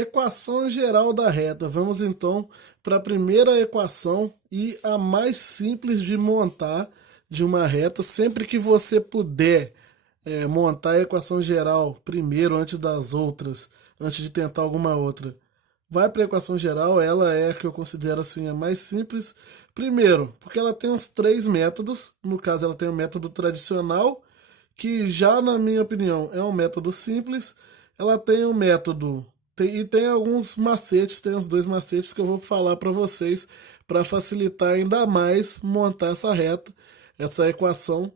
Equação geral da reta. Vamos então para a primeira equação e a mais simples de montar de uma reta. Sempre que você puder montar a equação geral primeiro, antes das outras, antes de tentar alguma outra, vai para a equação geral. Ela é a que eu considero assim a mais simples. Primeiro, porque ela tem uns três métodos. No caso, ela tem o método tradicional, que já na minha opinião é um método simples. Ela tem um método e tem alguns macetes, tem uns dois macetes que eu vou falar para vocês para facilitar ainda mais montar essa reta, essa equação,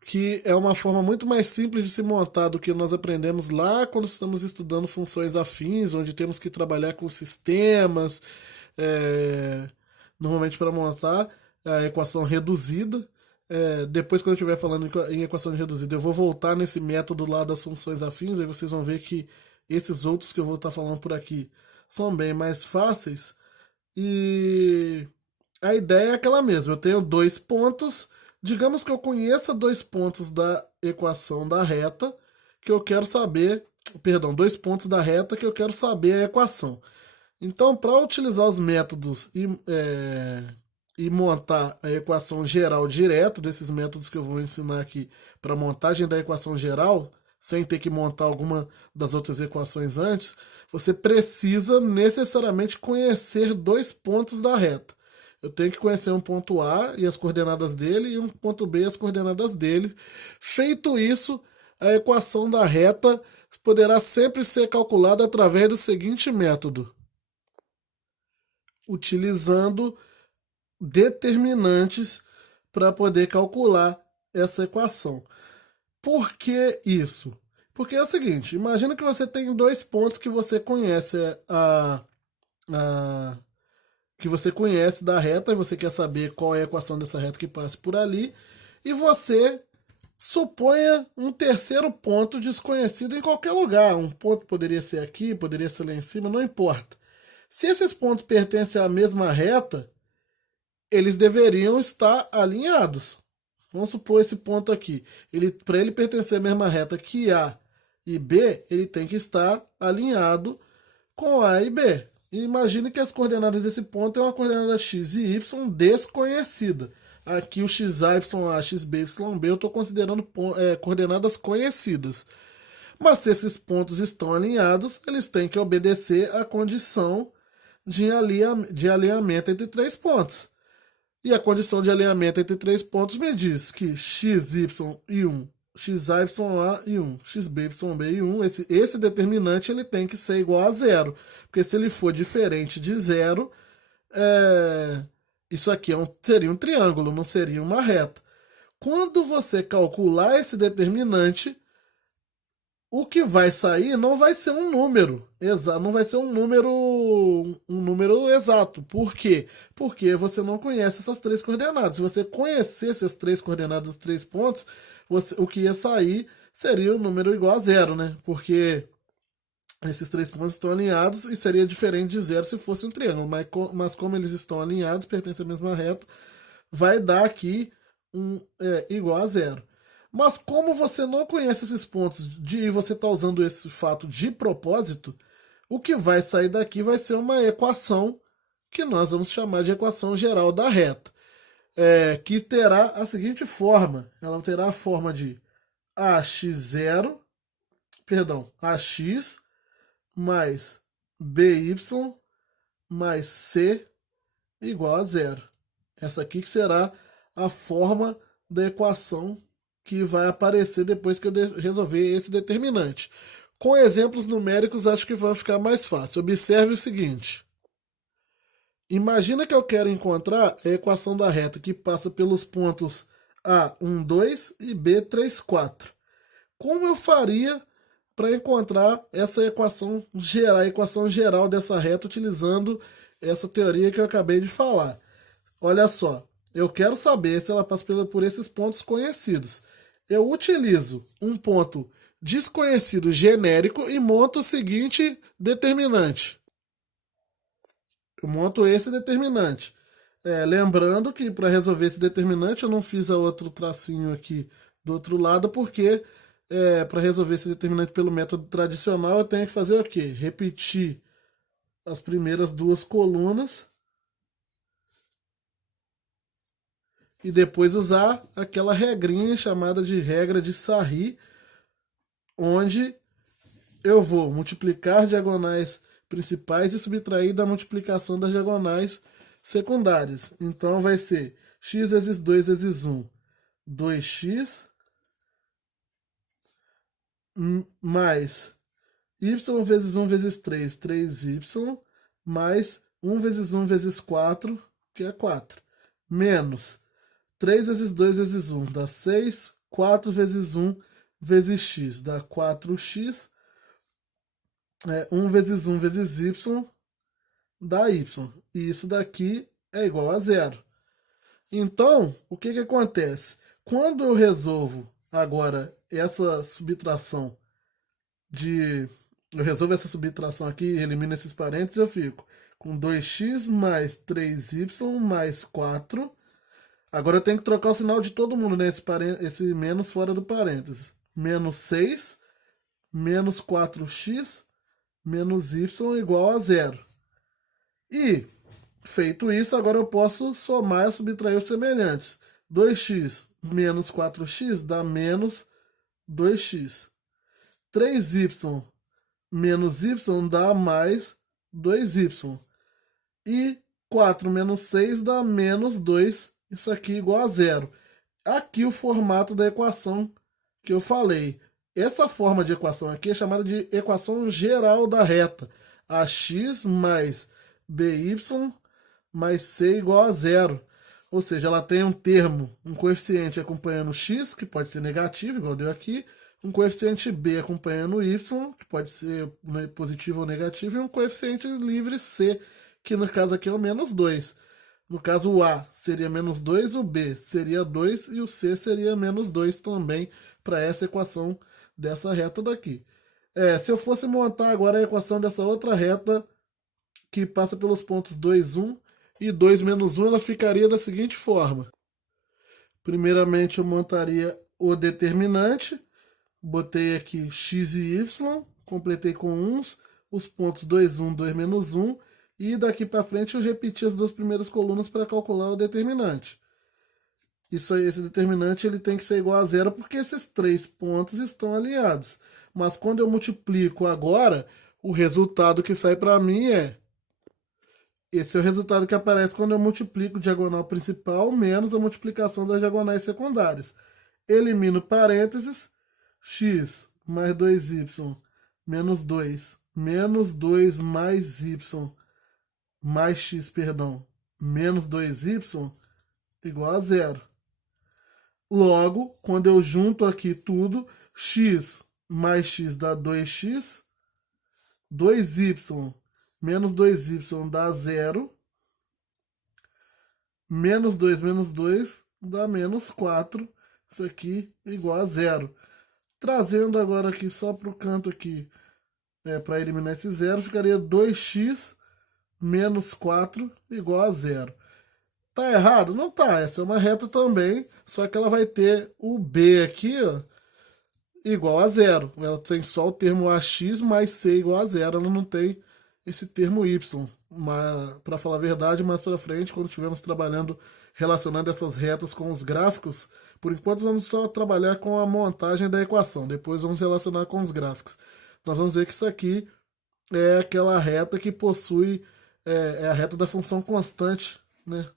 que é uma forma muito mais simples de se montar do que nós aprendemos lá quando estamos estudando funções afins, onde temos que trabalhar com sistemas, é, normalmente para montar a equação reduzida. Depois, quando eu estiver falando em equação reduzida, eu vou voltar nesse método lá das funções afins, aí vocês vão ver que esses outros que eu vou estar falando por aqui são bem mais fáceis. E a ideia é aquela mesma. Eu tenho dois pontos. Digamos que eu conheça dois pontos da equação da reta que eu quero saber. Perdão, dois pontos da reta que eu quero saber a equação. Então, para utilizar os métodos e montar a equação geral direto desses métodos que eu vou ensinar aqui para montagem da equação geral, sem ter que montar alguma das outras equações antes, você precisa necessariamente conhecer dois pontos da reta. Eu tenho que conhecer um ponto A e as coordenadas dele e um ponto B e as coordenadas dele. Feito isso, a equação da reta poderá sempre ser calculada através do seguinte método: utilizando determinantes para poder calcular essa equação. Por que isso? Porque é o seguinte, imagina que você tem dois pontos que você conhece a que você conhece da reta e você quer saber qual é a equação dessa reta que passa por ali, e você suponha um terceiro ponto desconhecido em qualquer lugar. Um ponto poderia ser aqui, poderia ser lá em cima, não importa. Se esses pontos pertencem à mesma reta, eles deveriam estar alinhados. Vamos supor esse ponto aqui. Para ele pertencer à mesma reta que A e B, ele tem que estar alinhado com A e B. E imagine que as coordenadas desse ponto é uma coordenada x e y desconhecida. Aqui o xy, a, xb, yb eu estou considerando coordenadas conhecidas. Mas se esses pontos estão alinhados, eles têm que obedecer à condição de alinhamento entre três pontos. E a condição de alinhamento entre três pontos me diz que x, y e 1, x, y, a e 1, x, b, y, b e 1, esse determinante ele tem que ser igual a zero. Porque se ele for diferente de zero, isso aqui seria um triângulo, não seria uma reta. Quando você calcular esse determinante, o que vai sair não vai ser um número exato, não vai ser um número exato. Por quê? Porque você não conhece essas três coordenadas. Se você conhecesse as três coordenadas dos três pontos, o que ia sair seria o número igual a zero, né? Porque esses três pontos estão alinhados e seria diferente de zero se fosse um triângulo. Mas como eles estão alinhados, pertencem à mesma reta, vai dar aqui igual a zero. Mas como você não conhece esses pontos e você está usando esse fato de propósito, o que vai sair daqui vai ser uma equação que nós vamos chamar de equação geral da reta, que terá a seguinte forma. Ela terá a forma de ax0, perdão, ax mais by mais c igual a zero. Essa aqui que será a forma da equação que vai aparecer depois que eu resolver esse determinante. Com exemplos numéricos, acho que vai ficar mais fácil. Observe o seguinte. Imagina que eu quero encontrar a equação da reta que passa pelos pontos A, 1, 2 e B, 3, 4. Como eu faria para encontrar essa equação geral dessa reta utilizando essa teoria que eu acabei de falar? Olha só, eu quero saber se ela passa por esses pontos conhecidos. Eu utilizo um ponto desconhecido genérico e monto o seguinte determinante. Eu monto esse determinante. Lembrando que para resolver esse determinante eu não fiz a outro tracinho aqui do outro lado porque para resolver esse determinante pelo método tradicional, eu tenho que fazer o quê? Repetir as primeiras duas colunas e depois usar aquela regrinha chamada de regra de Sarri, onde eu vou multiplicar diagonais principais e subtrair da multiplicação das diagonais secundárias. Então vai ser x vezes 2 vezes 1, 2x, mais y vezes 1 vezes 3, 3y, mais 1 vezes 1 vezes 4, que é 4, menos 3 vezes 2 vezes 1 dá 6, 4 vezes 1 vezes x dá 4x, 1 vezes 1 vezes y dá y. E isso daqui é igual a zero. Então, o que acontece? Quando eu resolvo agora essa subtração eu resolvo essa subtração aqui, elimino esses parênteses, eu fico com 2x mais 3y mais 4. Agora eu tenho que trocar o sinal de todo mundo, né? Esse menos fora do parênteses. Menos 6, menos 4x, menos y igual a zero. E, feito isso, agora eu posso somar e subtrair os semelhantes. 2x menos 4x dá menos 2x. 3y menos y dá mais 2y. E 4 menos 6 dá menos 2. Isso aqui igual a zero. Aqui o formato da equação que eu falei. Essa forma de equação aqui é chamada de equação geral da reta. Ax mais by mais c igual a zero. Ou seja, ela tem um termo, um coeficiente acompanhando x, que pode ser negativo, igual deu aqui, um coeficiente b acompanhando y, que pode ser positivo ou negativo, e um coeficiente livre c, que no caso aqui é o menos 2. No caso, o a seria menos 2, o b seria 2 e o c seria menos 2 também para essa equação dessa reta daqui. Se eu fosse montar agora a equação dessa outra reta, que passa pelos pontos 2, 1 e 2, menos 1, ela ficaria da seguinte forma. Primeiramente, eu montaria o determinante, botei aqui x e y, completei com uns, os pontos 2, 1, 2, menos 1, e daqui para frente eu repeti as duas primeiras colunas para calcular o determinante. Isso aí, esse determinante ele tem que ser igual a zero porque esses três pontos estão alinhados. Mas quando eu multiplico agora, o resultado que sai para mim esse é o resultado que aparece quando eu multiplico diagonal principal menos a multiplicação das diagonais secundárias. Elimino parênteses, x mais 2y menos 2, menos 2 mais y, mais x, perdão, menos 2y, igual a zero. Logo, quando eu junto aqui tudo, x mais x dá 2x, 2y menos 2y dá zero, menos 2 dá menos 4, isso aqui igual a zero. Trazendo agora aqui só para o canto aqui, para eliminar esse zero, ficaria 2x menos 4 igual a zero. Tá errado? Não tá, essa é uma reta também, só que ela vai ter o b aqui, ó, igual a zero. Ela tem só o termo ax mais c igual a zero, ela não tem esse termo y. Para falar a verdade, mais para frente, quando estivermos trabalhando, relacionando essas retas com os gráficos, por enquanto vamos só trabalhar com a montagem da equação, depois vamos relacionar com os gráficos. Nós vamos ver que isso aqui é aquela reta que possui, é a reta da função constante, né?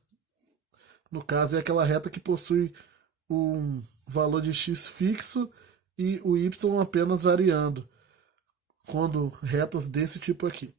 No caso, é aquela reta que possui um valor de x fixo e o y apenas variando, quando retas desse tipo aqui.